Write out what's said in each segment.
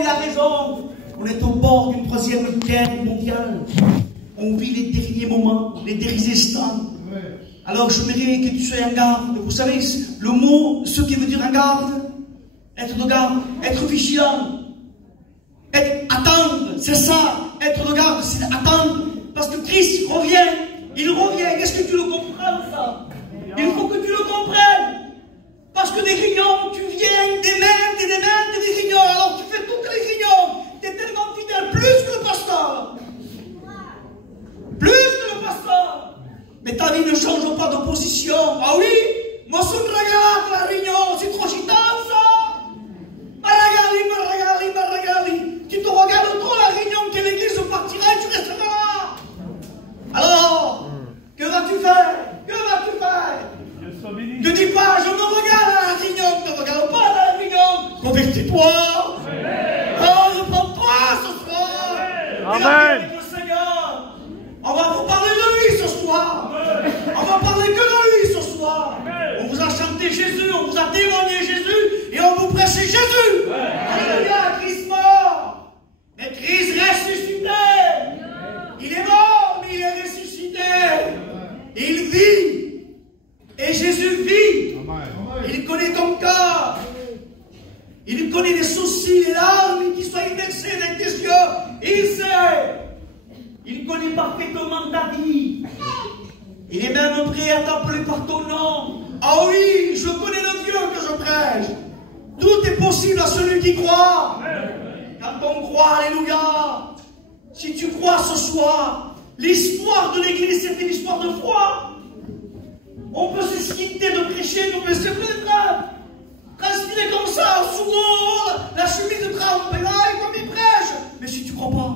il a raison. On est au bord d'une troisième guerre mondiale. On vit les derniers moments, les derniers instants. Alors je mérite que tu sois en garde. Vous savez, le mot, ce qui veut dire en garde, être de garde, être vigilant, attendre, c'est ça. Être de garde, c'est attendre. Parce que Christ revient, il revient. Est-ce que tu le comprends, ça? Il faut que tu le comprennes. Parce que des réunions, tu viens des réunions. Alors tu fais toutes les réunions. Tu es tellement fidèle, plus que le pasteur. Plus que le pasteur. Mais ta vie ne change pas de position. Ah oui? Moi, je regarde la réunion. C'est trop gitan, ça. Maragali. Tu te regardes trop la réunion que l'église partira et tu resteras. Alors, que vas-tu faire? Ne dis pas, je me regarde à la réunion. Ne regarde pas à la réunion. Convertis-toi. Oh, reprends-toi ce soir. Amen. On va vous parler de lui ce soir. On va parler que de lui ce soir. On vous a chanté Jésus, on vous a témoigné Jésus et on vous prêchait Jésus. Alléluia, Christ mort. Mais Christ ressuscité. Il est mort, mais il est ressuscité. Il vit. Et Jésus vit. Il connaît ton cœur. Il connaît les soucis, les larmes qui sont versées dans tes yeux. Il sait. Il connaît parfaitement ta vie. Il est même prêt à t'appeler par ton nom. Ah oui, je connais le Dieu que je prêche. Tout est possible à celui qui croit. Quand on croit, alléluia. Si tu crois ce soir, l'histoire de l'Église, c'était l'histoire de foi. On peut se quitter de prêcher, donc c'est vrai, transpirer comme ça, souvent, la chemise de trempe, là, et comme il prêche. Mais si tu ne crois pas,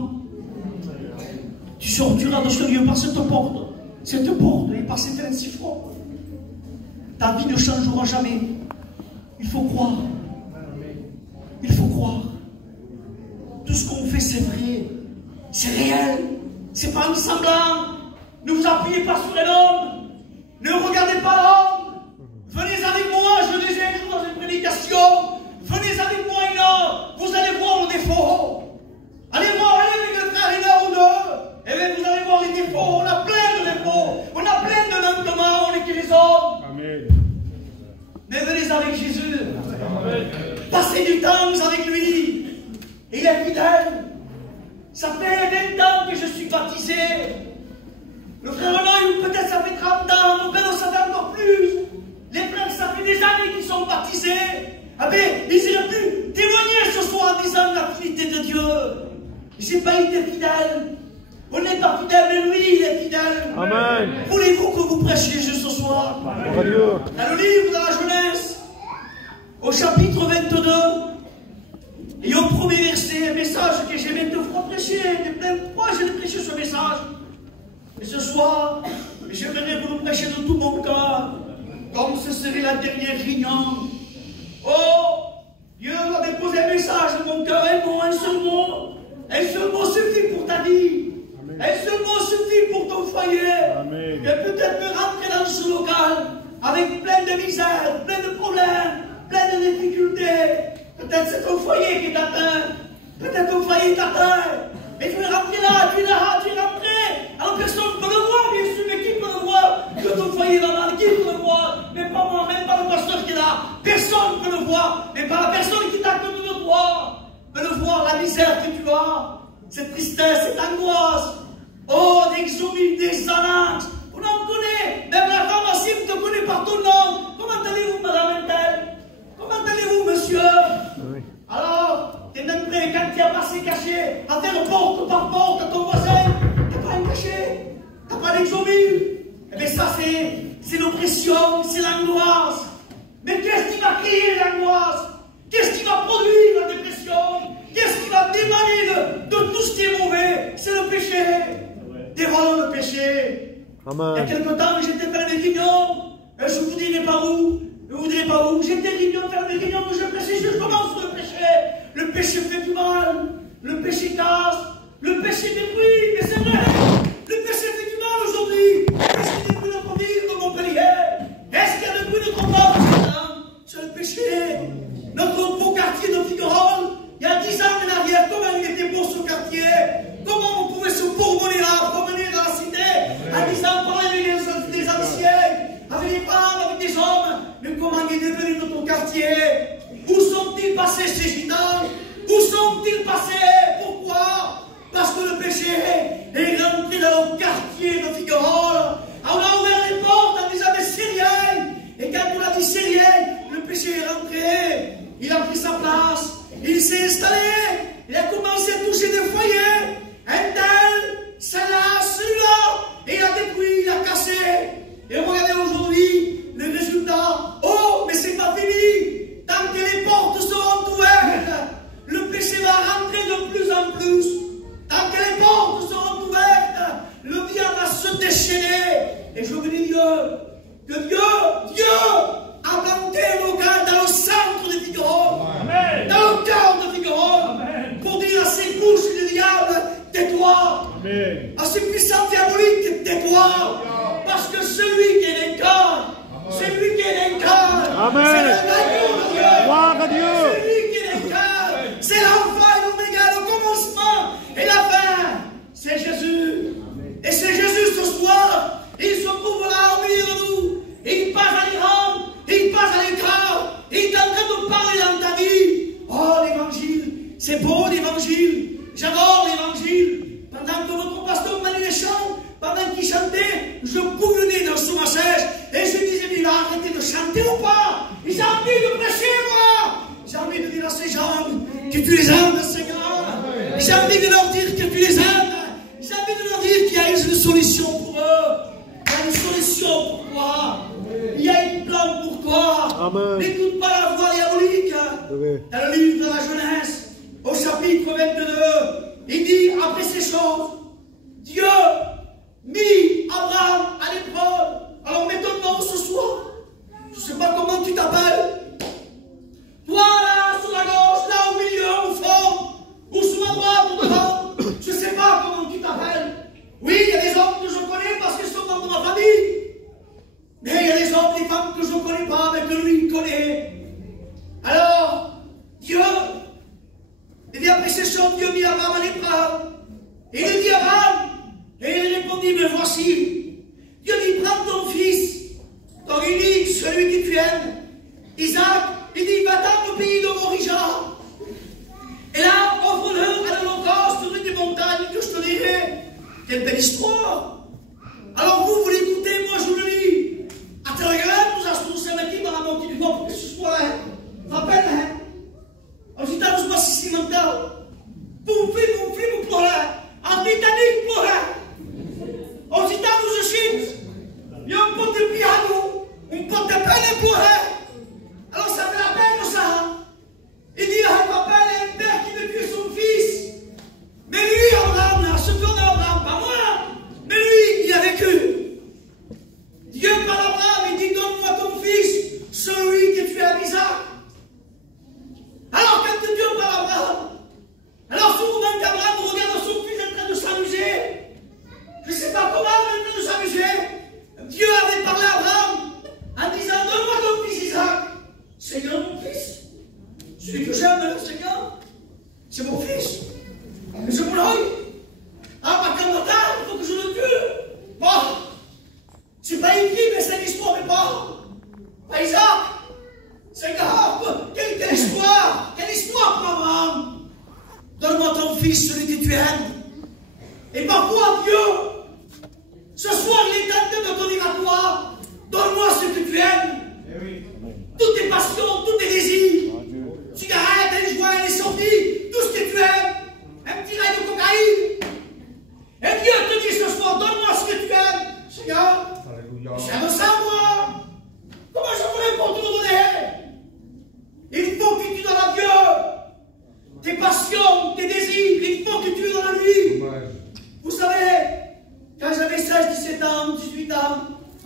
tu sortiras de ce lieu par cette porte et par cette siffrant. Ta vie ne changera jamais. Il faut croire. Il faut croire. Tout ce qu'on fait, c'est vrai. C'est réel. C'est pas un semblant. Ne vous appuyez pas sur l'homme. Ne regardez pas l'homme. Venez avec moi, je disais un jour dans une prédication. Venez avec moi, une heure. Vous allez voir nos défauts. Allez voir, allez avec le frère, une heure ou deux. Et bien vous allez voir les défauts. On a plein de défauts. On a plein de manquements. On est que les hommes. Amen. Mais venez avec Jésus. Amen. Passez du temps avec lui. Il est fidèle. Ça fait 20 ans que je suis baptisé. Le frère Noël, peut-être ça fait 30 ans. Mon frère, ça fait encore plus. Les frères, ça fait des années qu'ils sont baptisés. Ah ben, ils auraient pu témoigner ce soir en disant la fidélité de Dieu. Je n'ai pas été fidèle. On n'est pas fidèle, mais lui, il est fidèle. Amen. Voulez-vous que vous prêchiez juste ce soir? Dans le livre de la Genèse, au chapitre 22, et au premier verset, un message que j'ai maintes fois prêché, plein de fois j'ai prêché ce message. Et ce soir, j'aimerais vous le prêcher de tout mon cœur, comme ce serait la dernière réunion. Oh, Dieu a déposé un message dans mon cœur, un seul mot. Un seul mot suffit pour ta vie. Amen. Un seul mot suffit pour ton foyer. Amen. Et peut-être rentrer dans ce local avec plein de misère, plein de problèmes, plein de difficultés. Peut-être c'est ton foyer qui t'atteint. Peut-être ton foyer t'atteint. Et tu es rentré là, tu es rentré. Alors personne ne peut le voir, bien sûr, mais qui peut le voir? Que ton foyer va mal, qui peut le voir? Mais pas moi, même pas le pasteur qui est là. Personne ne peut le voir, mais pas la personne qui t'a connu de toi. Peut le voir, la misère que tu as, cette tristesse, cette angoisse. Oh, des exomies, des annonces. On en connaît. Même la pharmacie te connaît par ton nom. Comment allez-vous, madame Intel? Comment allez-vous, monsieur? Oui. Alors, t'es même prêt, quand tu as passé caché, à faire porte par porte à ton voisin, t'as pas un cachet, t'as pas d'exomie. Eh bien, ça, c'est l'oppression, c'est l'angoisse. Mais qu'est-ce qui va créer l'angoisse? Qu'est-ce qui va produire la dépression? Qu'est-ce qui va démaner de tout ce qui est mauvais? C'est le péché. Dévoilons le péché. Amen. Il y a quelque temps, j'étais faire des réunions. Je ne vous dirai pas où. Je ne vous dirai pas où. J'étais faire des réunions où je prêchais justement sur le péché. Le péché fait du mal. Le péché casse. Le péché détruit. Mais c'est vrai. Le péché fait du mal aujourd'hui. Est-ce qu'il détruit notre ville de Montpellier? Est-ce qu'il y a détruit notre monde? C'est le péché. Notre beau quartier de Figueroa, il y a 10 ans, dépassé. Pourquoi? Parce que le péché est rentré dans le quartier de Figueroa. On a ouvert les portes, on disait mais c'est rien. Et quand on a dit c'est rien, le péché est rentré. Il a pris sa place. Il s'est installé. Il a commencé à toucher des foyers. Un tel, celle-là, celui-là. Et il a détruit, il a cassé. Et regardez aujourd'hui le résultat. Oh, mais c'est pas fini. Tant que les portes seront ouvertes, le péché va rentrer de plus en plus. Tant que les portes seront ouvertes, le diable va se déchaîner. Et je vous dis que Dieu a planté un local dans le centre de Figueroa, dans le cœur de Figueroa, pour dire à ces bouches du diable, tais-toi. À ces puissances diaboliques, tais-toi. Parce que celui qui est vainqueur, c'est lui qui est vainqueur. C'est le vainqueur de Dieu. Gloire à Dieu. C'est lui qui est vainqueur. C'est l'alpha et l'oméga, le commencement et la fin. C'est Jésus. Et c'est Jésus ce soir. Il se trouve là au milieu de nous. Il passe à l'Iran. Il passe à l'écart. Il est en train de parler dans ta vie. Oh, l'évangile. C'est beau l'évangile. J'adore l'évangile. Pendant que votre pasteur Manu chante, pendant qu'il chantait, je boulonnais dans son sèche et je disais, mais il va arrêter de chanter ou pas? J'ai envie de prêcher, moi. J'ai envie de dire à ces gens que tu les aimes, Seigneur. J'ai envie de leur dire que tu les aimes. J'ai envie de leur dire qu'il y a une solution pour eux. Il y a une solution pour toi. Il y a un plan pour toi. N'écoute pas la voix diabolique. Dans le livre de la Genèse, au chapitre 22, il dit, après ces choses, Dieu mit Abraham à l'épreuve. Alors mettons-nous ce soir. Je ne sais pas comment tu t'appelles. Toi là, sur la gauche, là au milieu, au fond, ou sur la droite, ou devant. Je ne sais pas comment tu t'appelles. Oui, il y a des hommes que je connais parce qu'ils sont membres de ma famille. Mais il y a des hommes, des femmes que je ne connais pas, mais que lui, il connaît. Alors, Dieu, il dit après ces choses, Dieu mit Abraham à l'épreuve. Et il dit à Abraham, et il répondit, mais voici. Dieu dit, prends ton fils, ton unique, celui que tu aimes, Isaac. Il dit, va-t'en au pays de Morija. Et là, offre-le à l'Holocauste sur une des montagnes que je te dirai. Quelle belle histoire. Alors vous l'écoutez, moi je vous le lis. À Telegram, nous avons tous aqui dans la montée du corps, que ce soit, rappelle, hein. Nós estamos numa cimental. Pour pleurer. En Titanic pleurer. Nós estamos no Chile. E um ponto de piano. Um ponto de peine pleurer. Alors ça fait la peine ça. Il dit à papa, il y a un père qui veut tuer son fils. Mais lui, Abraham, là, ce qu'on a Abraham, pas moi. Mais lui, il a vécu. Dieu parle à Abraham, il dit, donne-moi ton fils, celui que tu as mis à. Alors quand Dieu parle à Abraham, alors souvent qu'Abraham regarde son fils en train de s'amuser, je ne sais pas comment il est en train de s'amuser, Dieu avait parlé à Abraham en disant, donne-moi ton fils Isaac. Seigneur, mon fils, celui que j'aime, Seigneur, c'est mon fils. Mais je vous l'oeil. Ah, ma candidature, il faut que je le tue. Bon, c'est pas écrit, mais c'est l'histoire, mais pas Isaac. Seigneur, quelle histoire! Quelle histoire pour Abraham! Donne-moi ton fils, celui que tu aimes. Et parfois, Dieu, ce soir, il est en train de te dire à toi, donne-moi ce que tu aimes. Toutes tes passions, tous tes désirs. Cigarettes, les joints, les sorties, tout ce que tu aimes. Un petit rail de cocaïne. Et Dieu te dit ce soir, donne-moi ce que tu aimes. Seigneur, j'aime ça, moi. Comment je ferai pour te le donner? Il faut que tu donnes à Dieu tes passions, tes désirs. Il faut que tu le donnes à lui. Vous savez, quand j'avais 16, 17 ans, 18 ans,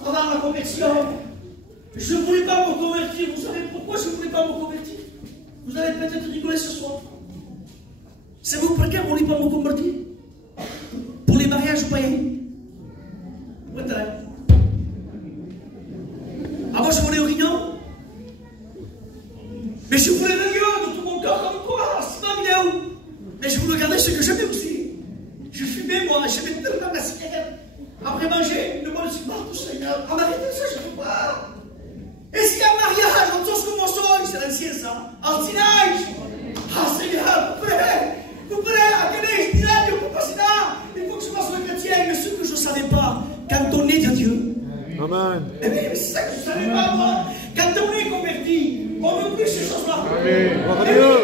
avant la conversion, je ne voulais pas me convertir. Vous savez pourquoi je ne voulais pas me convertir? Vous allez peut-être rigoler ce soir. Savez-vous pourquoi je ne voulais pas me convertir? Pour les mariages païens. Avant, je voulais au Rignon. Mais je voulais le Dieu de tout mon cœur comme toi, c'est ma vidéo. Mais je voulais garder ce que j'aimais aussi. Je fumais, moi, j'aimais tellement la cigarette. Après manger, le bon cigare, tout Seigneur. En arrêter ça, je ne peux pas. Et s'il y a un mariage, on sort comme on sort, c'est l'ancien ça. En teenage. Ah Seigneur, frère, Amen. Eh bien, c'est ça que je ne savais pas, moi. Quand on est converti, on ne veut plus ces choses-là. Amen. Gloire à Dieu.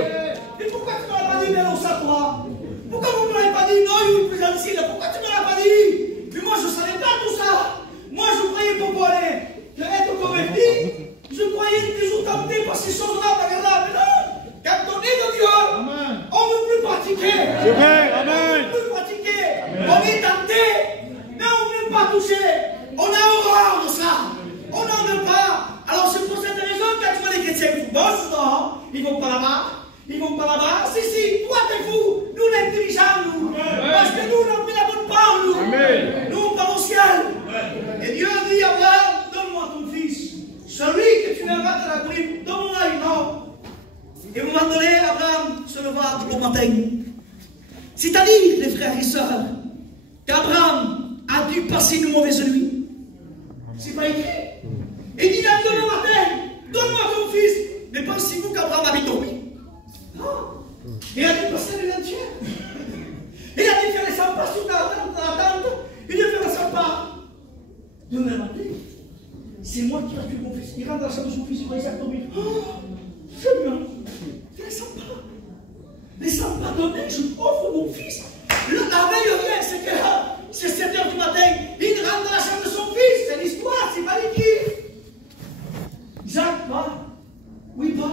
Et pourquoi tu ne m'as pas dit, mais non, ça, toi? Pourquoi vous ne m'avez pas dit, non, il est plus gentil, là? Pourquoi tu ne me l'as pas dit? Mais moi, je ne savais pas tout ça. Moi, je croyais qu'on allait être converti. Je croyais toujours tenté par ces choses-là, mais non. Quand on est de Dieu, on ne veut plus pratiquer. C'est vrai, amen. On ne veut plus pratiquer. On est tenté, mais on ne veut pas toucher. On a horreur de ça. On n'en veut pas. Alors c'est pour cette raison que quand tu vois les chrétiens qui bossent, non, ils vont pas là-bas. Ils vont pas là-bas. Si, toi t'es fou. Nous on est intelligents, nous. Parce que nous on a pris la bonne part, nous. Amen. Nous on part au ciel. Et Dieu a dit à Abraham, donne-moi ton fils. Celui que tu verras dans la bride, donne-moi une mort. Et à un moment donné, Abraham se leva de bon matin. C'est-à-dire, les frères et sœurs, qu'Abraham a dû passer une mauvaise nuit. C'est pas écrit. Et il dit là, demain matin, donne-moi ton fils. Mais pensez-vous qu'Abraham avait dormi? Non. Il a dû passer la nuit entière. Il a dû faire les 100 pas sous la tente. Il a fait les 100 pas. Demain matin, c'est moi qui ai tué mon fils. Il rentre dans la chambre de son fils, il voit Isaac tomber. Oh, c'est bien. Fais les 100 pas. Les 100 pas donnés, je offre mon fils. La veille, rien, c'est que là, c'est 7 h du matin. Il rentre dans la chambre de son fils. C'est l'histoire, c'est pas l'équipe. Isaac, va. Oui, va.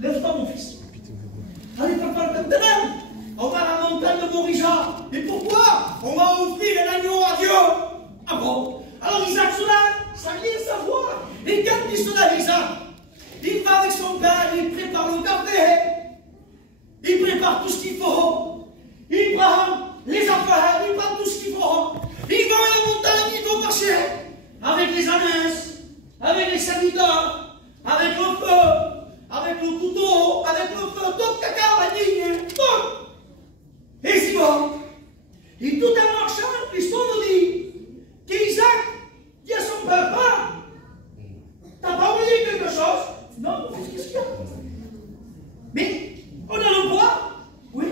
Lève-toi, mon fils. Allez, papa, maintenant, on va à la montagne de Morija. Et pourquoi? On va offrir un agneau à Dieu. Ah bon? Alors Isaac se lève, ça vient savoir. Et quand il se lève, Isaac, il va avec son père, il prépare le café. Il prépare tout ce qu'il faut. Il prend les affaires, il prend tout ce qu'il faut. Il va à la montagne, il va marcher avec les ânesses, avec les serviteurs, avec le feu, avec le couteau, avec le feu, tout caca, la ligne, tout. Et c'est bon. Et tout en marchant, l'histoire nous dit qu'Isaac dit à son père, t'as pas oublié quelque chose? Non, mon fils, qu'est-ce qu'il y a? Mais on a le bois, oui.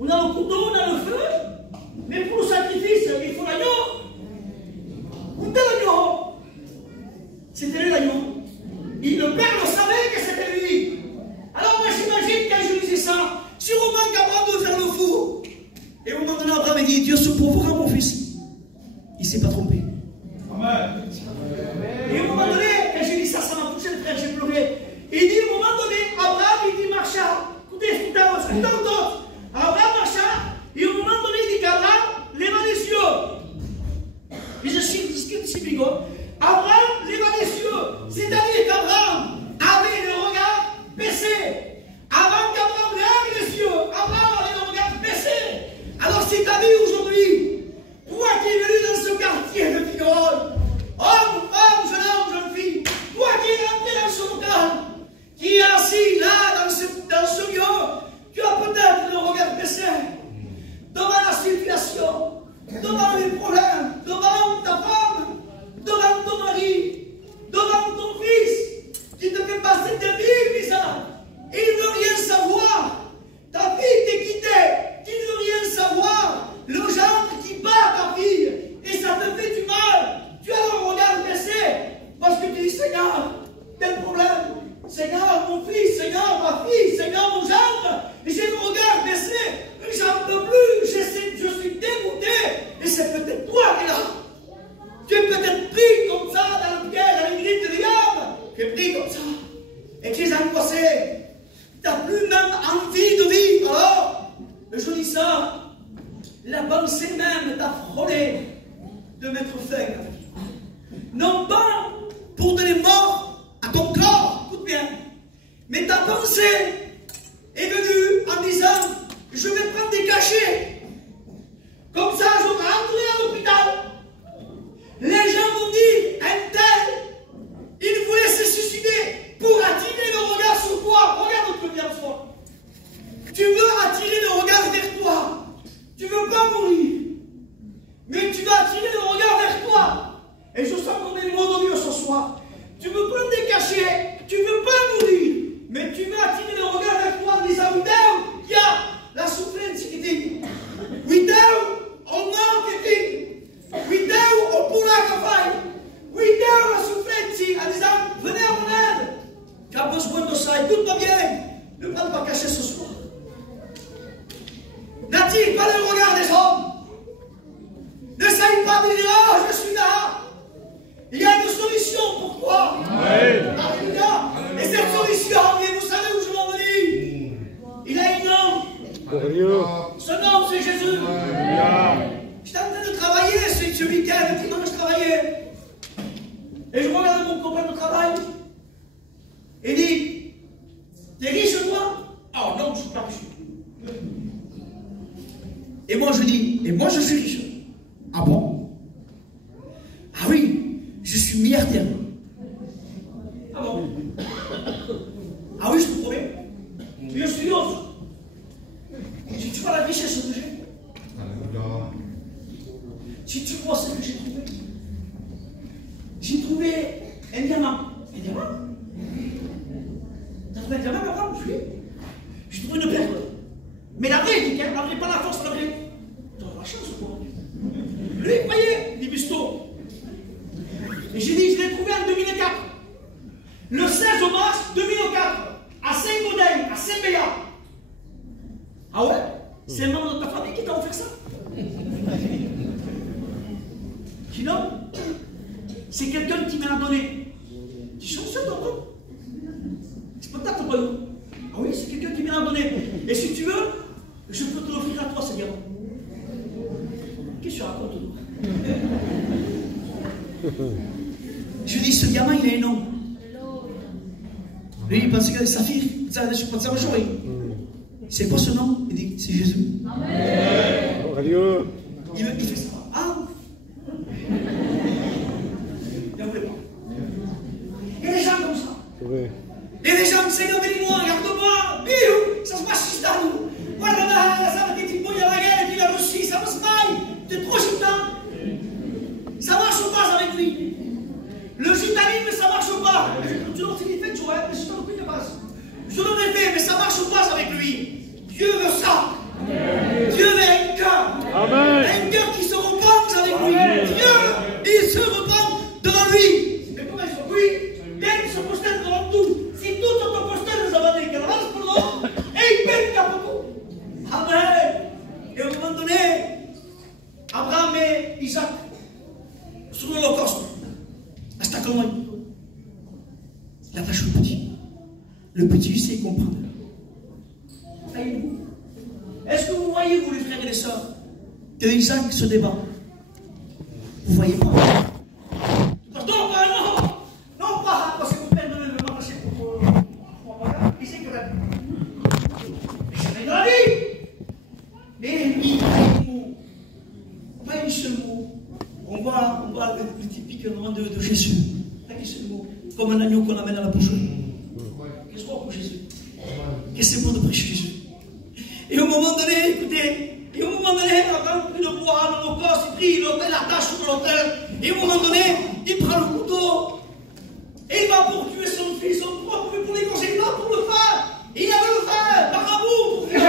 On a le couteau, on a le feu. Mais pour le sacrifice, il faut l'agneau. Où est l'agneau? C'était lui l'agneau. Et le père le savait que c'était lui. Alors moi j'imagine quand je disais ça, si au moment qu'Abraham veut faire le fou, et au moment donné Abraham a dit, Dieu se prouvera mon fils. Il ne s'est pas trompé. Amen. Et au moment donné, quand j'ai dit ça, ça m'a touché le frère, j'ai pleuré. Il dit au moment donné, Abraham il dit marcha. Écoutez, d'autres. Abraham marcha, et au moment donné, il dit qu'Abraham leva les yeux. Et je cite ici, bigot. Abraham leva les yeux. C'est-à-dire qu'Abraham avait le regard baissé. Avant qu'Abraham lève les yeux, Abraham avait le regard baissé. Alors c'est ta vie aujourd'hui. Toi qui es venu dans ce quartier de Figueroa, homme, femme, jeune homme, jeune fille, toi qui es rentré dans ce local, qui est assis là dans ce lieu, tu as peut-être le regard baissé devant la situation, devant les problèmes, devant ta femme, devant ton mari, devant ton fils, qui te fait passer tes vies bizarres. Il ne veut rien savoir. Ta fille t'est quittée, qui ne veut rien savoir. Le gendre qui bat ta fille, et ça te fait du mal. Tu as le regard baissé, parce que tu dis, Seigneur, quel problème? Seigneur, mon fils, Seigneur, ma fille, Seigneur, mon gendre, j'ai le regard baissé, j'en peux plus, je suis dégoûté, et c'est peut-être toi qui es là. Tu es peut-être pris comme ça dans le piège, dans les griffes de diable. Tu es pris comme ça, et tu es angoissé. Tu n'as plus même envie de vivre. Alors, je dis ça, la pensée même t'a frôlé de mettre fin à ta vie. Non pas pour donner mort à ton corps, écoute bien, mais ta pensée est venue en disant, je vais prendre des cachets, comme ça je vais rentrer à l'hôpital. Les gens vont dire, un tel, il voulait se suicider pour attirer le regard sur toi. Regarde notre bien soir. Tu veux attirer le regard vers toi. Tu ne veux pas mourir, mais tu vas attirer le regard vers toi. Et je sens qu'on est le mot de Dieu ce soir. Tu veux prendre des cachets, tu ne veux pas mourir, mais tu veux attirer le regard vers toi en disant, il y a N'attire pas le regard des hommes. N'essaye pas de dire, oh, je suis là. Il y a une solution pour toi. Alléluia. Et cette solution, vous savez où je m'en venir. Il a un nom. Ce nom, c'est Jésus. J'étais en train de travailler ce week-end, le dimanche, je travaillais. Et je regarde mon copain de travail. Et il dit, t'es riche toi? Oh non, je ne suis pas riche. Et moi je dis, et moi je suis riche. Ah bon? Ah oui, je suis milliardaire. Ah bon? Ah oui, je te promets. Mais je suis l'autre. Si tu vois la richesse que j'ai, si tu vois ce que j'ai trouvé un diamant. Un diamant? T'as trouvé un diamant, Abraham? Oui. J'ai trouvé une perle. Mais la vraie, il n'avait pas la force, la vraie. T'as la chance ou quoi? Lui, voyez, les bistos. Et j'ai dit, je l'ai trouvé en 2004. Le 16 mars 2004, à Saint-Gaudin, à Saint-Béat. Ah ouais? C'est un membre de ta famille qui t'a offert ça? Qui non? C'est quelqu'un qui me l'a donné. Tu es chanceux, ton nom? C'est pas ton nom. Ah oui, c'est quelqu'un qui me l'a donné. Et si tu veux, je peux te l'offrir à toi, ce diamant. Qu'est-ce que tu racontes, toi? Je dis, ce diamant, il a un nom. Lui, il pense que sa fille, ça va jouer. C'est quoi ce nom? Il dit, c'est Jésus. Amen. Il fait ça. Ah! Il ne voulait pas. Il y a des gens comme ça. Il y a des gens, Seigneur, bénis-moi, regarde-moi. Ça se passe juste à nous. Voilà, ça va être il y a la guerre, et puis la Russie, ça va se maille. C'est trop gitan. Ça marche pas avec lui. Le gitanisme, ça marche pas. Tu l'as fait, tu vois, mais je t'en prie de base. Je l'aurais fait, mais ça marche pas avec lui. Dieu veut ça. Dieu veut un cœur. Un cœur qui se repent avec lui. Dieu, il se repent devant lui. Mais comment il se oui, ben se postèle devant tout. Si tout te postèle, nous avons des caravans pour nous. Et il peine capote. Amen. Et à un moment donné, Abraham et Isaac, sur l'Holocauste, à Stockholm, il attache le petit. Le petit, il sait comprendre. Est-ce que vous voyez, vous les frères et les sœurs, que Isaac se débat? Vous voyez pas? Non, pas non! Non, pas parce que vous perdez le marché pour qui c'est que la vie? Mais c'est la vie! Mais lui, pas un seul mot. On voit le typique moment de Jésus. Pas un seul mot. Comme un agneau qu'on amène à la boucherie. Qu'est-ce qu'on pour Jésus? Qu'est-ce que c'est bon de prêcher Jésus? Et au moment donné, écoutez, avant de boire l'Holocauste, il prie l'autel, la tâche sur l'autel, et au moment donné, il prend le couteau, et il va pour tuer son fils, son propre, pour l'égorger, il va pour le faire, et il avait le faire, par amour pour Dieu.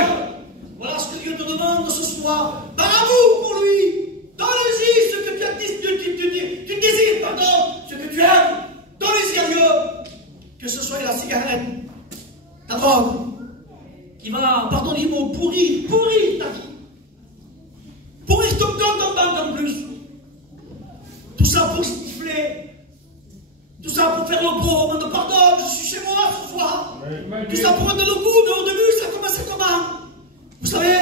Voilà ce que Dieu te demande ce soir, par amour pour lui. Donne-lui ce que tu désires, pardon, ce que tu aimes, donne-lui à Dieu, que ce soit la cigarette, ta drogue, qui va, pardon du mot, pourrir ta vie. Pourrir ton compte en banque en plus. Tout ça pour siffler. Tout ça pour faire le beau, de pardon, je suis chez moi ce soir. Tout ça pour mettre le coup, mais au début, ça commençait comment? Vous savez,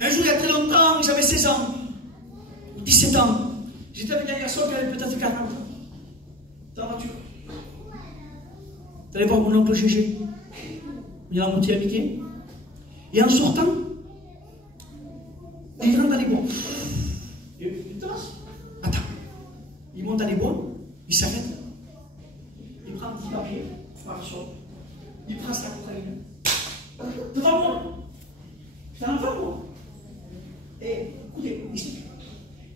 un jour, il y a très longtemps, j'avais 16 ans, 17 ans. J'étais avec un garçon qui avait peut-être 40 ans. Dans la voiture. Vous allez voir mon oncle Gégé. Il a monté à Mickey. Et en sortant, il rentre dans les bois. Il trace. Attends. Il monte dans les bois, il s'arrête. Il prend un petit papier, il prend sa cocaïne. Devant moi. C'est un enfant, moi. Et écoutez, ici.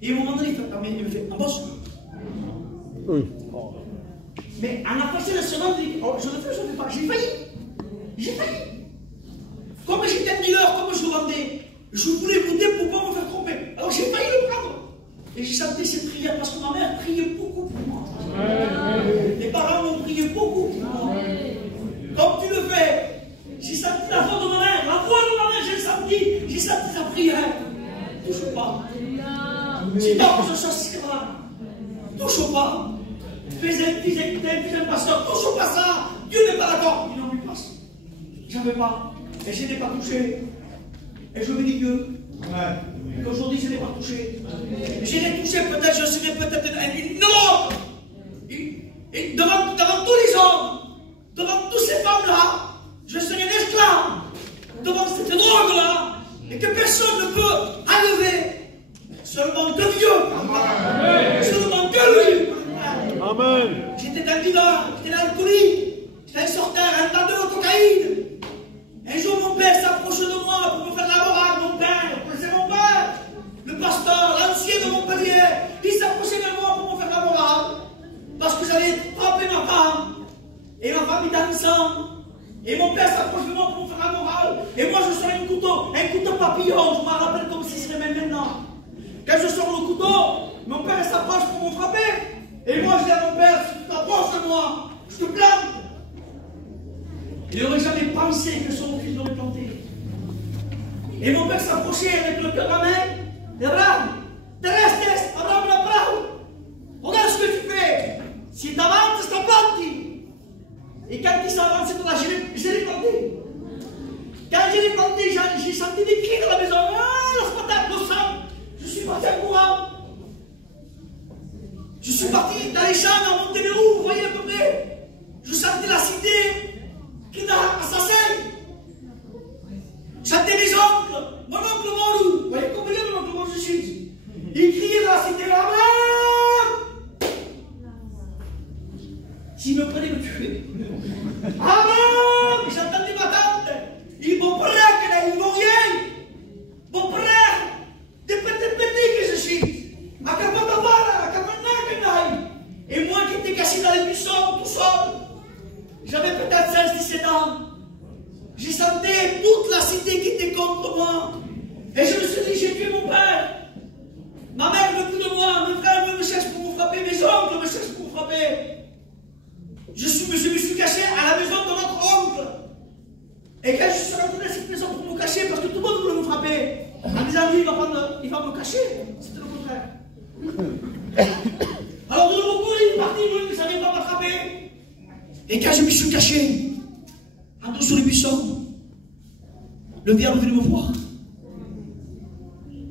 Et au moment donné, il me fait un boss. Mais en approchant de ce moment, je le fais pas. J'ai failli. Comme j'étais un dealer, comme je le vendais, je voulais vous dire pour ne pas me faire tromper. Alors j'ai failli le prendre. Et j'ai chanté cette prière parce que ma mère priait beaucoup pour moi. Les parents m'ont prié beaucoup pour moi. Comme tu le fais, j'ai senti la voix de ma mère. La voix de ma mère, j'ai senti sa prière. Touche pas. Si tant que je chassera, touche pas. Fais un pasteur, touche pas ça. Dieu n'est pas d'accord. Il n'en lui passe. J'avais pas. Et je n'ai pas touché. Et je bénis Dieu. Qu'aujourd'hui je n'ai pas touché. Je l'ai touché, peut-être, je serai peut-être non. Et devant tous les hommes, devant toutes ces femmes-là, je serai un esclave devant cette drogue-là, et que personne ne peut enlever. Seulement que Dieu. Seulement que lui. Amen. J'étais un bidon, j'étais un alcoolique, j'étais un sorteur, un vendeur de cocaïne. Un jour, mon père s'approche de moi pour me faire la morale, mon père. C'est mon père, le pasteur, l'ancien de Montpellier. Il s'approchait de moi pour me faire la morale. Parce que j'avais frappé ma femme. Et ma femme était enceinte. Et mon père s'approche de moi pour me faire la morale. Et moi, je sors un couteau papillon. Je me rappelle comme si c'était même maintenant. Quand je sors le couteau, mon père s'approche pour me frapper. Et moi, je dis à mon père, si tu t'approches de moi, je te plante. Il n'aurait jamais pensé que son fils l'aurait planté. Et mon père s'approchait avec le cœur à main. Abraham, te restes, Abraham l'Abraham. Regarde ce que tu fais. Si tu avances, je te plante. Et quand il s'avance, je l'ai planté. Quand je l'ai planté, j'ai senti des cris dans la maison. Ah, laisse-moi taper le sang. Je suis parti en courant. Je suis parti dans les champs, dans Montéverou, vous voyez à peu près. Je sentais la cité. Assassin. J'attendais mes oncles, mon oncle Morou. Vous voyez combien mon oncle Morou je suis. Il criait dans la cité, Abraham. S'il me prenait, me tuer. Abraham. J'entendais ma tante. Il mon frère, il vaut rien. Mon frère, des petits que je suis. Et moi qui étais caché dans les buissons, tout seul. J'avais peut-être 16-17 ans. J'ai senti toute la cité qui était contre moi. Et je me suis dit, j'ai tué mon père. Ma mère veut plus de moi. Mes frères me cherchent pour me frapper. Mes oncles me cherchent pour me frapper. Je me suis caché à la maison de notre oncle. Et quand je suis rentré dans cette maison pour me cacher, parce que tout le monde voulait me frapper, en disant, lui, il va me cacher. C'était le contraire. Alors, de nouveau, il est parti, lui, il ne savait pas m'attraper. Et quand je me suis caché, en dessous les buissons, le diable est venu me voir.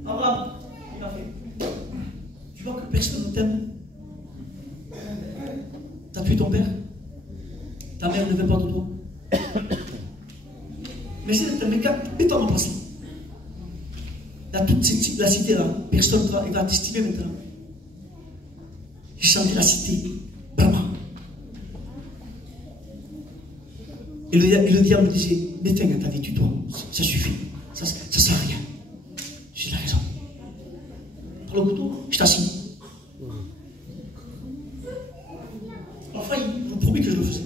Abraham, il m'a fait. Tu vois que personne ne t'aime. Tu as tué ton père. Ta mère ne veut pas de toi. Mais c'est un mec, mets-toi en place. Dans toute la cité là, personne ne va t'estimer maintenant. J'ai chanté la cité, vraiment. Et le diable me disait, déteins ta vie, tue-toi, ça suffit, ça sert à rien. J'ai la raison. Par le couteau, je t'assis. Enfin, je vous promets que je le faisais.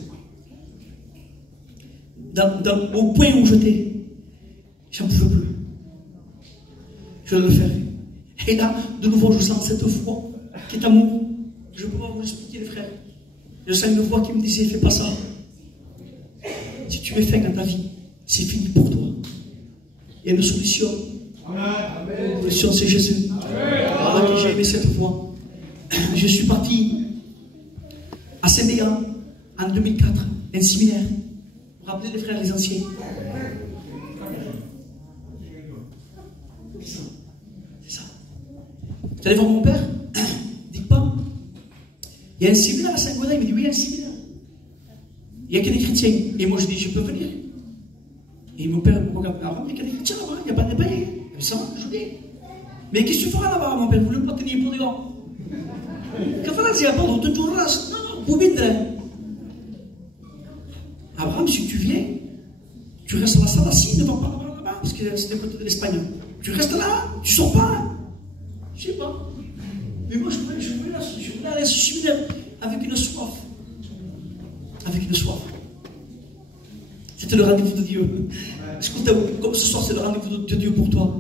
Au point où j'étais, j'en pouvais plus. Je vais le faire. Et là, de nouveau, je sens cette foi qui est amour. Je ne peux pas vous expliquer, les frères. Je sens une voix qui me disait, fais pas ça. Si tu mets fin à ta vie, c'est fini pour toi. Il y a une solution. La solution, c'est Jésus. Voilà que j'ai aimé cette voix. Je suis parti à Séméa en 2004, un séminaire. Vous vous rappelez les frères, les anciens? C'est ça. Vous allez voir mon père? Dites pas. Il y a un séminaire à Saint-Gaudin. Il me dit, oui, il y a un séminaire. Il n'y a que des chrétiens. Et moi, je dis, je peux venir. Et mon père me regarde, ah, il y a que des chrétiens là-bas, il n'y a pas de païens. Ça va, je dis. Mais qu'est-ce que tu feras là-bas, mon père? Vous ne voulez pas tenir pour des gars? Quand on a dit, non, non, vous viendrez. Abraham, si tu viens, tu restes à la salle assis, ne vas pas là-bas, parce que c'est du côté de l'Espagne. Tu restes là, tu ne sors pas. Je ne sais pas. Mais moi, je voulais aller à ce séminaire avec une soif. Avec une soif. C'était le rendez-vous de Dieu. Écoutez, comme ce soir, c'est le rendez-vous de Dieu pour toi.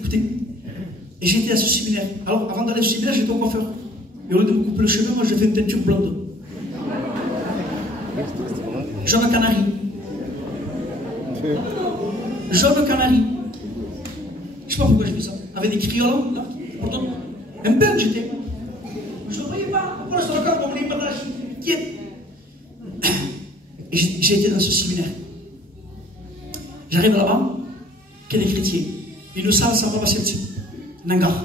Écoutez. Et j'étais à ce séminaire. Alors, avant d'aller à ce séminaire, j'étais au coiffeur. Et au lieu de me couper le cheveu, moi, j'ai fait une teinture blonde. Jaune canari. Jaune canari. sais pas pourquoi j'ai fait ça. Avec des crioles, là, pourtant, un belge j'étais. Je ne le voyais pas. Pour l'instant, encore, on ne voyait pas qui est. Et j'ai été dans ce séminaire. J'arrive là-bas, qu'il y a des chrétiens. Une salle, ça va passer dessus. Un hangar.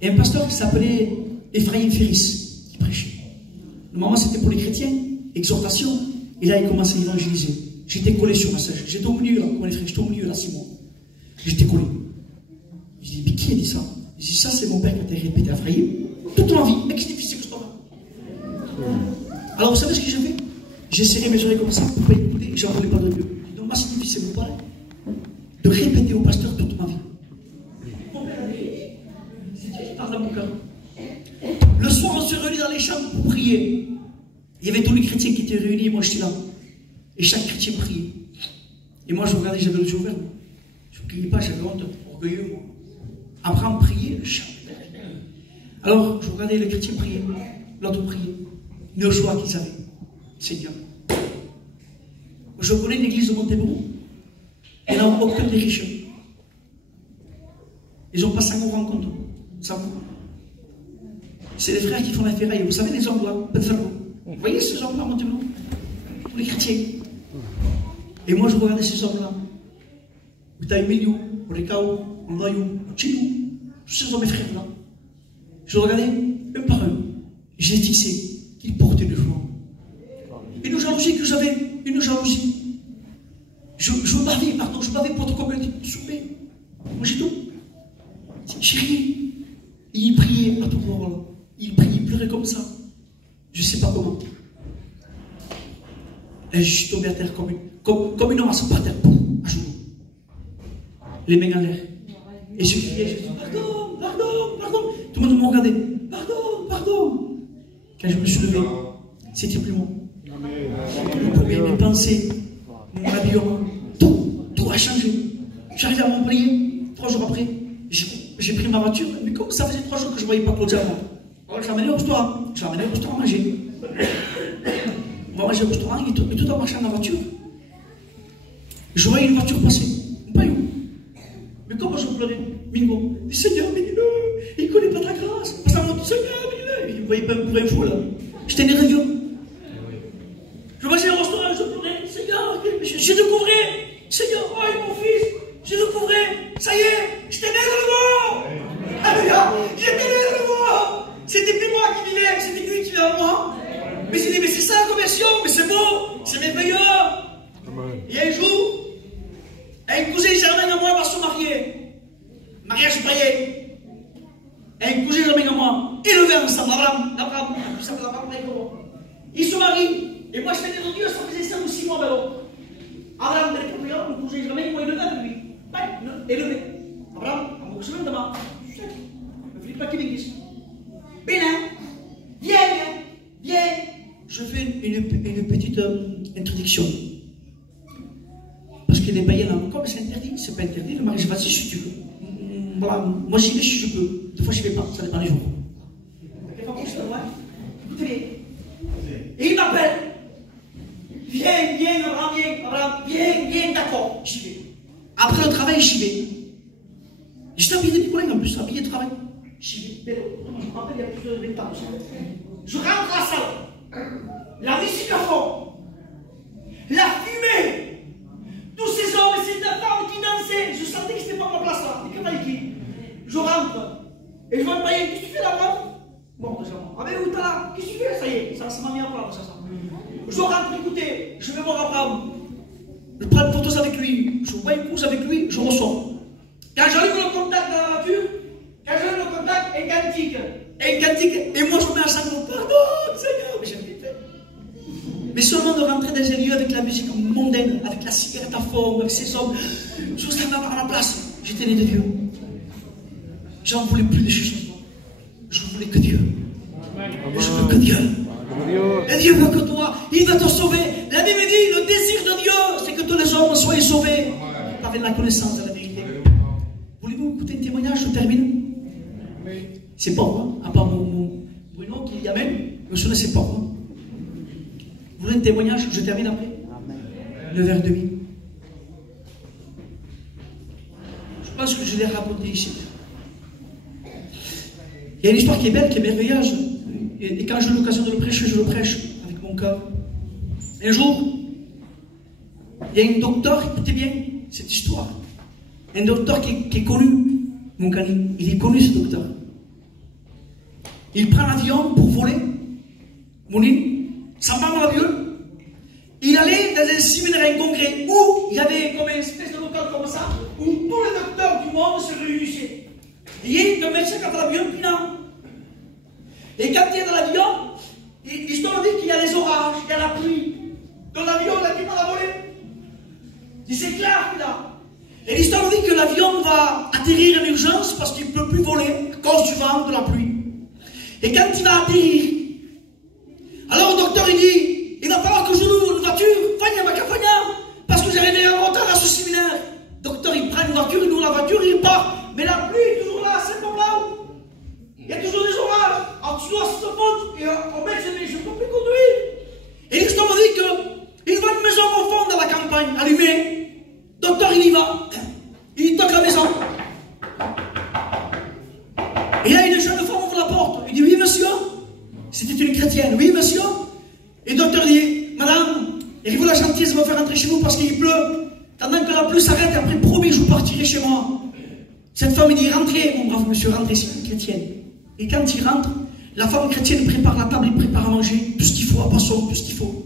Et un pasteur qui s'appelait Ephraim Ferris, qui prêchait. Normalement, c'était pour les chrétiens, exhortation. Et là, il commençait à évangéliser. J'étais collé sur ma sèche. J'étais au milieu, là, comme les frères, j'étais au milieu, là, 6 mois. J'étais collé. Je dis, mais qui a dit ça? Je dis, ça, c'est mon père qui a été répété à Ephraim. Toute ma vie, mais qui est difficile que je t'en Alors, vous savez ce que j'ai fait? J'ai serré mes oreilles comme ça pour ne pas écouter, j'en voulais pas de Dieu. Donc, moi, c'est difficile, vous parlez, de répéter au pasteur toute ma vie. Mon père a dit, c'est Dieu qui parle dans mon cœur. Le soir, on se réunit dans les chambres pour prier. Il y avait tous les chrétiens qui étaient réunis, moi j'étais là. Et chaque chrétien priait. Et moi, je regardais, j'avais le yeux ouvert. Je ne priais pas, j'avais honte, orgueilleux, moi. Abraham priait, le chant. Alors, je regardais les chrétiens prier, l'autre prier. Une joie qu'ils avaient. Seigneur. Je connais l'église de Montebello. Elle n'a aucun des riches. Ils n'ont pas 5 euros en compte. Ça vaut. C'est les frères qui font la ferraille. Vous savez, les hommes là, vous voyez ces hommes-là, Montebello? Pour les chrétiens. Et moi, je regardais ces hommes-là. Où Emilio, Orecao, Andayo, Chino, tous ces hommes et frères-là. Je regardais un par un. J'ai tissé qu'ils portaient de joie. Une jalousie que j'avais, une jalousie. Je m'avais pour comme un souper. Moi j'ai tout. J'ai rien. Et il priait à tout moment là. Il priait, il pleurait comme ça. Je ne sais pas comment. Et je suis tombé à terre comme une masse par terre, à genoux. Les mains en l'air. Et je criais, je disais, pardon, pardon, pardon. Tout le monde me regardait, pardon, pardon. Quand je me suis levé, c'était plus moi. Mes pensées, mon habillement, tout a changé. J'arrivais à Montpellier, 3 jours après, j'ai pris ma voiture, mais comme ça faisait 3 jours que je ne voyais pas Claudia avant. Alors je l'ai amené au restaurant, manger. On va manger au restaurant et tout en marchant dans la voiture. Je voyais une voiture passer, pas où. Mais comment je pleurais, Mingo, mais Seigneur, bénis-le, il ne connaît pas ta grâce. Parce que mon Seigneur, bénis-le, il ne voyait pas pour un fou là. J'étais nerveux. Je mangeais au restaurant, je pleurais, Seigneur, je découvrais, Seigneur, oh mon fils, je découvrais, ça y est, j'étais né de nouveau. Alléluia, j'étais né de nouveau. C'était plus moi qui vivais, c'était lui qui vivait en moi. Mais j'ai dit, mais c'est ça la conversion, mais c'est beau, c'est merveilleux. Et un jour, un cousin germain à moi va se marier. Mariage païen. Un cousin germain à moi, élevé ensemble, Abraham, ils se marient. Et moi, je fais des Dieu, ça faisait 5 ou 6 mois d'alors. Abraham, les propriétaires, mon cousin germain, ils m'ont élevé avec lui. Élevé. Abraham, mon cousin germain, demain. Ne me flippe pas qu'il m'existe. Bénin, viens. Je fais une petite introduction. Parce que les païens, comme c'est interdit, c'est pas interdit, le mariage, vas-y si tu veux. Voilà, moi j'y vais si je peux. Des fois je ne vais pas, ça dépend des jours. Écoutez, et il m'appelle. Viens, Abraham, viens, d'accord, j'y vais. Après le travail, j'y vais. J'étais habillé de Nicolas en plus, habillé de travail. J'y vais, je me rappelle, il y a plus de 20 ans. Je rentre à la salle. La musique à fond. La fumée. Tous ces hommes et ces femmes qui dansaient. Je sentais que c'était pas ma place là. Je rentre. Et je vois le païen. Qu'est-ce que tu fais là-bas? Bon, déjà. Ah ben où t'as là? Qu'est-ce que tu fais? Ça y est, ça m'a mis à plat, ça. Je rentre, écoutez, je vais voir Abraham. Je prends une photo avec lui. Je vois une course avec lui, je ressors. Quand j'arrive le contact dans la voiture, un cantique. Et moi je mets un sanglant. Pardon, Seigneur. Mais j'ai rien fait. Mais seulement de rentrer dans un lieu avec la musique mondaine, avec la cigarette à fond, avec ces hommes, je vous savais à la place. J'étais né de Dieu. J'en voulais plus de choses. Je voulais que Dieu. Je veux que Dieu. Et Dieu veut que toi. Il veut te sauver. La Bible dit, le désir de Dieu, c'est que tous les hommes soient sauvés par la connaissance de la vérité. Voulez-vous écouter un témoignage? Je termine. C'est pas moi, à part mon Bruno qui y amène. Je ne sais pas moi. Vous voulez un témoignage? Je termine après. 9h30. Je Je pense que je l'ai raconté ici. Il y a une histoire qui est belle, qui est merveilleuse. Et quand j'ai l'occasion de le prêcher, je le prêche avec mon cœur. Un jour, il y a un docteur, écoutez bien cette histoire. Un docteur qui est connu, mon cani. Il est connu, ce docteur. Il prend l'avion pour voler. Mounine, ça va merveilleux. Il allait dans un séminaire, un congrès, où il y avait comme une espèce de local comme ça, où tous les docteurs du monde se réunissaient. Et il y a un médecin qui a fait l'avion, puis non. Et quand il est dans l'avion, l'histoire dit qu'il y a les orages, il y a la pluie. Dans l'avion, il a du mal à voler. Il s'éclate là. Et l'histoire dit que l'avion va atterrir en urgence parce qu'il ne peut plus voler à cause du vent, de la pluie. Et quand il va atterrir, alors le docteur il dit, il va falloir que je loue une voiture, parce que j'arriverai en retard à ce séminaire. Le docteur il prend une voiture, il loue la voiture, il part. Mais la pluie est toujours là, c'est pas là. Il y a toujours des orages. Alors tu dois se fondre et on met je ne peux plus conduire. Et l'histoire me dit qu'il voit une maison au fond dans la campagne, allumée. Le docteur il y va. Il toque la maison. Et là une jeune femme ouvre la porte. Il dit oui monsieur. C'était une chrétienne. Oui monsieur. Et le docteur dit madame, avez-vous la gentillesse de me faire rentrer chez vous parce qu'il pleut. Pendant que la pluie s'arrête, après promis je vous partirai chez moi. Cette femme il dit rentrez mon brave monsieur, rentrez, c'est une chrétienne. Et quand il rentre, la femme chrétienne prépare la table, il prépare à manger, tout ce qu'il faut, à poisson, tout ce qu'il faut.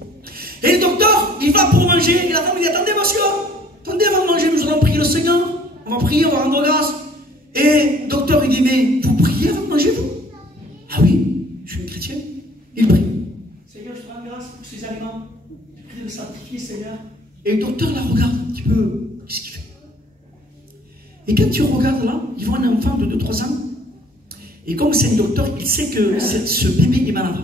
Et le docteur, il va pour manger, et la femme il dit attendez monsieur, attendez avant de manger, nous allons prier le Seigneur, on va prier, on va rendre grâce. Et le docteur il dit mais vous priez avant de manger vous? Ah oui, je suis une chrétienne. Il prie. Seigneur, je te rends grâce pour ces aliments. Je prie de le sanctifier Seigneur. Et le docteur la regarde un petit peu, qu'est-ce qu'il fait? Et quand tu regardes là, il voit un enfant de 2-3 ans. Et comme c'est un docteur, il sait que ce bébé est malade.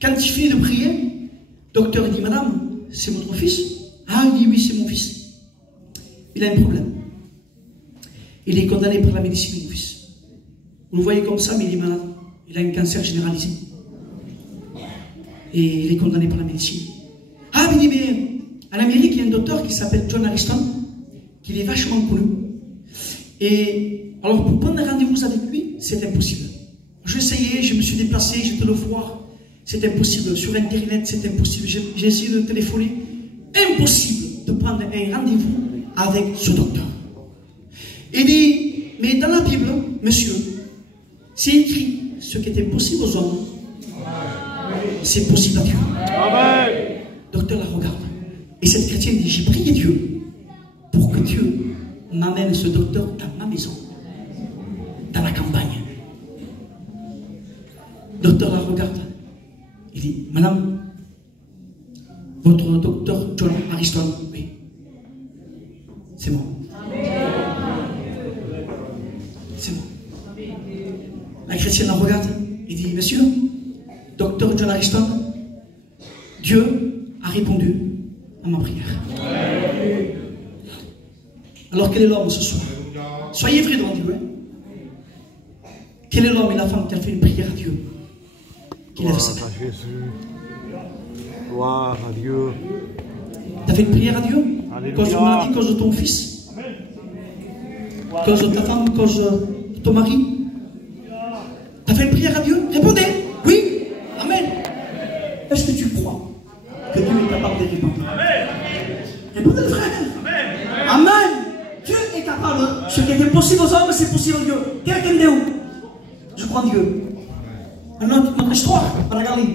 Quand il finit de prier, le docteur dit madame, c'est votre fils? Ah, il dit oui, c'est mon fils. Il a un problème. Il est condamné par la médecine, mon fils. Vous le voyez comme ça, mais il est malade. Il a un cancer généralisé. Et il est condamné par la médecine. Ah, mais il dit, mais en Amérique, il y a un docteur qui s'appelle John Ariston, qui est vachement connu. Et alors, pour prendre un rendez-vous avec lui, c'est impossible. J'ai essayé, je me suis déplacé, j'étais le voir. C'est impossible. Sur Internet, c'est impossible. J'ai essayé de téléphoner. Impossible de prendre un rendez-vous avec ce docteur. Il dit, mais dans la Bible, monsieur, c'est écrit, ce qui est impossible aux hommes, c'est possible à Dieu. Amen. Le docteur la regarde. Et cette chrétienne dit, j'ai prié Dieu pour que Dieu m'amène ce docteur dans ma maison, dans la campagne. Le docteur la regarde. Il dit, madame, votre docteur John Ariston, oui, c'est moi. C'est moi. La chrétienne la regarde. Il dit, monsieur, docteur John Ariston, Dieu a répondu à ma prière. Alors quel est l'homme ce soir? Soyez vrais devant Dieu. Hein? Quel est l'homme et la femme qui a fait une prière à Dieu? Qui lève sa main. Gloire à Dieu. Tu as fait une prière à Dieu? Cause de maladie, cause de ton fils, cause de ta femme, cause de ton mari. Tu as fait une prière à Dieu? Répondez. Oui. Amen. Est-ce que tu crois que Dieu est capable de répondre? Répondez le frère. Amen. Dieu est capable. Ce qui est impossible aux hommes, c'est possible à Dieu. Quelqu'un d'eux? Je crois en Dieu. Notre histoire, Maragali.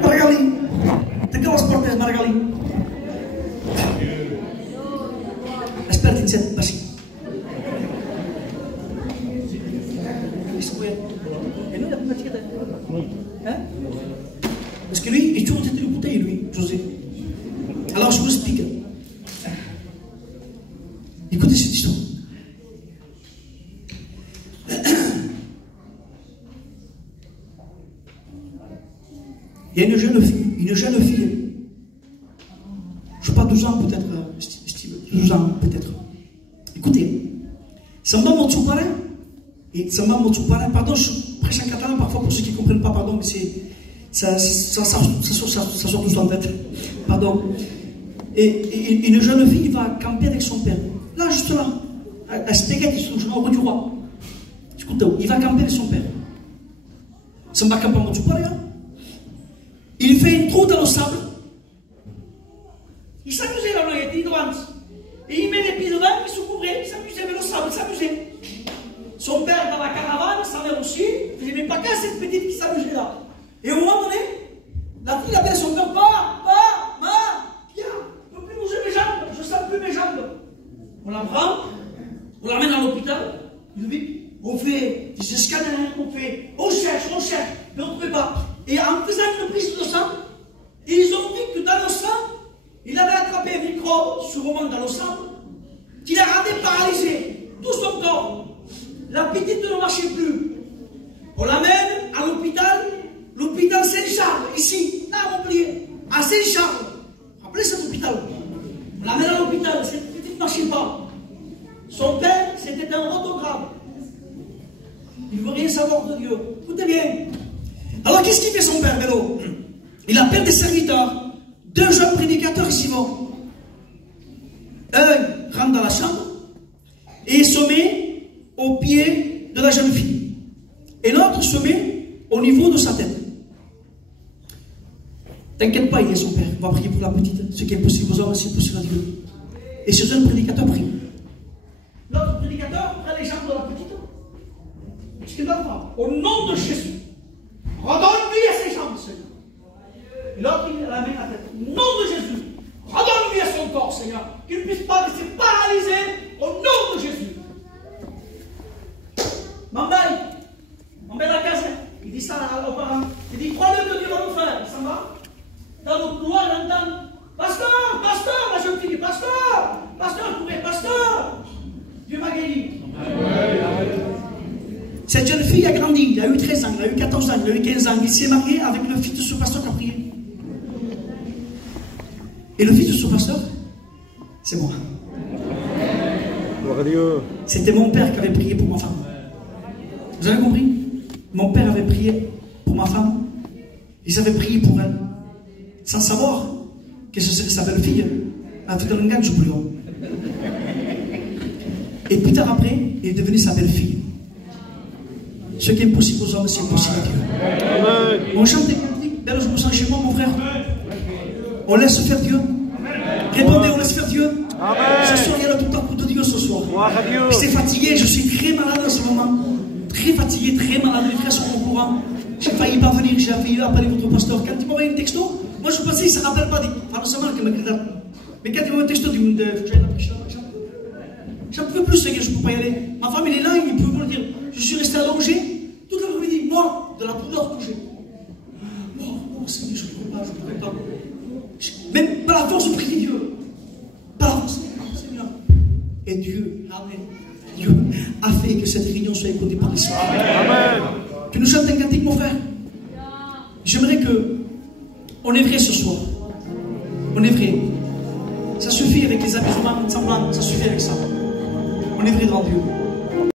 Maragali. Tegalas Portes, Maragali. Expert in cette passion. Hein? Parce que lui, il est toujours été une bouteille, lui, José. Alors je vous explique. Écoutez cette histoire. Il y a une jeune fille, je sais pas, 12 ans peut-être, 12 ans peut-être. Écoutez, Samba Motsupara, et Samba Motsupara, pardon, je prêche en catalan parfois pour ceux qui ne comprennent pas, pardon, mais ça sort tout en tête, pardon. Et une jeune fille va camper avec son père, là, juste là, à Stéguet, il au du roi. Écoute, il va camper avec son père. Ça va camper en mode là. Il fait une trou dans le sable. Il s'amusait là, il était devant. Et il met les pieds dedans, il se couvrait, il s'amusait avec le sable, il s'amusait. Son père dans la caravane, sa mère aussi, il disait, mais pas qu'à cette petite qui s'amusait là. Et au moment donné, la fille appelle son père, viens, je ne peux plus bouger mes jambes, je ne sens plus mes jambes. On la prend, on l'amène à l'hôpital, on fait des scanners, on cherche, mais on ne trouve pas. Et en faisant une prise de sang, ils ont vu que dans le sang, il avait attrapé un microbe, sûrement dans le sang, qui l'a rendu paralysé, tout son corps. La petite ne marchait plus. On l'amène à l'hôpital Saint-Charles, ici, là, à Montpellier, à Saint-Charles. Rappelez cet hôpital. On l'amène à l'hôpital, cette petite ne marchait pas. Son père, c'était un rotographe. Il ne veut rien savoir de Dieu. Écoutez bien. Alors, qu'est-ce qu'il fait son père, Vélo? Il appelle des serviteurs, 2 jeunes prédicateurs ici vont. Un rentre dans la chambre et il se met au pied de la jeune fille. Et l'autre se met au niveau de sa tête. T'inquiète pas, il est son père. On va prier pour la petite. Ce qui est possible aux hommes, c'est possible à Dieu. Et ce jeune prédicateur prie. L'autre prédicateur prend les jambes de la petite. Ce qu'il doit faire. Au nom de Jésus, redonne-lui à ses jambes, Seigneur. Et l'autre, il la met à la tête. Au nom de Jésus, redonne-lui à son corps, Seigneur. Qu'il ne puisse pas rester paralysé. Au nom de Jésus. Mambaï, on met la case. Il dit ça aux parents. Il dit, crois-le que Dieu va nous faire. Il s'en va. Dans notre couloir, il entend, pasteur, la jeune fille dit, pasteur, pasteur. Dieu m'a guéri. Cette jeune fille a grandi. Il a eu 13 ans, il a eu 14 ans, il a eu 15 ans. Il s'est marié avec le fils de ce pasteur qui a prié. Et le fils de ce pasteur, c'est moi. C'était mon père qui avait prié pour ma femme. Vous avez compris? Mon père avait prié pour ma femme. Ils avaient prié pour elle. Sans savoir que ce serait sa belle-fille. Avec un langage bouillon. Et plus tard après, il est devenu sa belle-fille. Ce qui est impossible aux hommes, c'est possible à Dieu. Amen. On chante des cantiques. Ben, je me sens chez moi, mon frère. On laisse faire Dieu. Répondez, on laisse faire Dieu. Amen. Ce soir, il y a tout à coup de Dieu ce soir. Je suis fatigué, je suis très malade en ce moment. Très fatigué, très malade, les frères sont au courant. J'ai failli pas venir, j'ai failli appeler votre pasteur. Quand il m'a envoyé un texto, moi je pensais qu'il ne se rappelle pas. Enfin, ça marque, mais quand il m'a envoyé un texto, il me dit, j'en peux plus, Seigneur, je ne peux pas y aller. Ma femme, elle est là, il peut me le dire. Je suis resté allongé, toute l'après-midi, mort, de la douleur que j'ai. Mort, Seigneur, je ne pourrais pas. Même par la force, je prie Dieu. Par la force, Seigneur. Et Dieu, amen. Dieu a fait que cette réunion soit écoutée par les cieux. Amen. Tu nous chantes un cantique, mon frère? J'aimerais que on est vrai ce soir. On est vrai. Ça suffit avec les amusements semblants. Ça suffit avec ça. On est vrai devant Dieu.